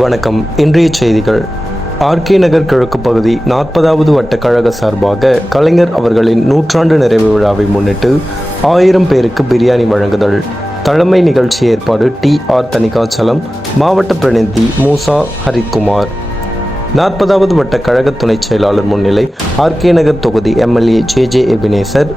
வணக்கம். இன்றைய செய்திகள். ஆர்கே நகர் கிழக்கு பகுதி நாற்பதாவது வட்ட கழக சார்பாக கலைஞர் அவர்களின் நூற்றாண்டு நிறைவு விழாவை முன்னிட்டு ஆயிரம் பேருக்கு பிரியாணி வழங்குதல். தலைமை நிகழ்ச்சி ஏற்பாடு டி ஆர் தணிகாச்சலம் மாவட்ட பிரதிநிதி மூசா ஹரிக்குமார் நாற்பதாவது வட்ட கழக துணைச் செயலாளர் முன்னிலை ஆர்கே நகர் தொகுதி எம்எல்ஏ ஜே ஜே எபினேசர்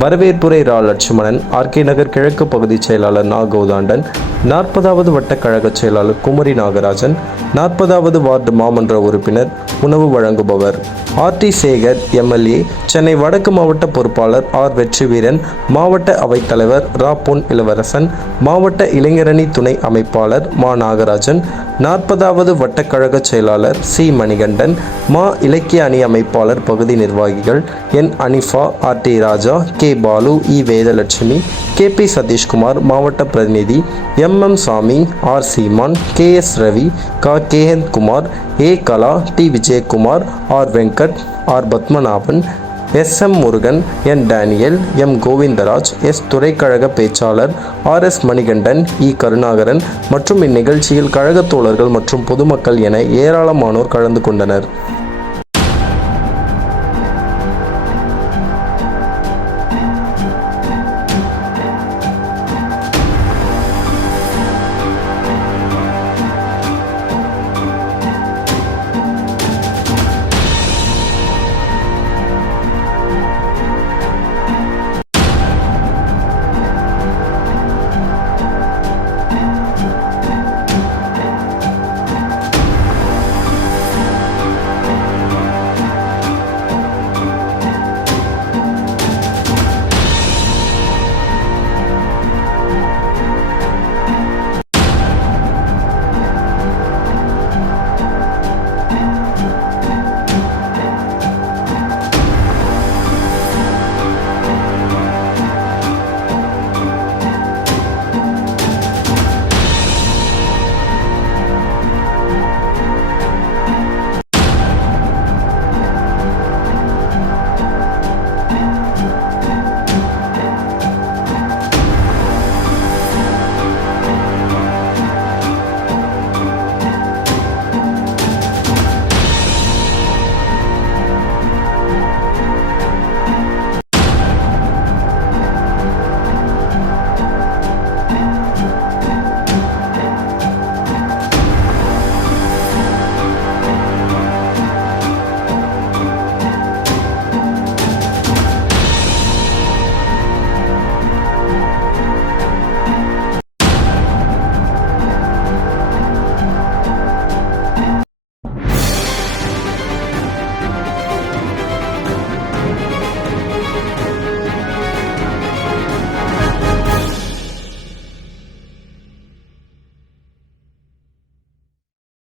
வரவேற்புரை ரா. லட்சுமணன் ஆர்கே நகர் கிழக்கு பகுதி செயலாளர் நா. கௌதாண்டன் நாற்பதாவது வட்ட கழக செயலாளர் குமரி நாகராஜன் நாற்பதாவது வார்டு மாமன்ற உறுப்பினர் உணவு வழங்குபவர். R. D. Sekar MLA Chennai வடக்கு மாவட்ட பொறுப்பாளர் ஆர். வெற்றிவீரன் மாவட்ட அவைத்தலைவர் ரா. பொன் இளவரசன் மாவட்ட இளைஞரணி துணை அமைப்பாளர் மா. நாகராஜன் நாற்பதாவது வட்டக்கழக செயலாளர் சி. மணிகண்டன் மா. இலக்கிய அணி அமைப்பாளர் பகுதி நிர்வாகிகள் N. Anifa R. D. Raja K. K Balu E Vedalakshmi K P Satheeshkumar மாவட்ட பிரதிநிதி M M Sami R Seeman K S Ravi க கேஹந்த் Kumar A Kala D Vijayakumar R Venkat R Padmanabhan S M Murugan N Daniel M Govindaraj S துறைக்கழக பேச்சாளர் R S Manikandan E Karunakaran மற்றும் இந்நிகழ்ச்சியில் கழகத் தோழர்கள் மற்றும் பொதுமக்கள் என ஏராளமானோர் கலந்து கொண்டனர்.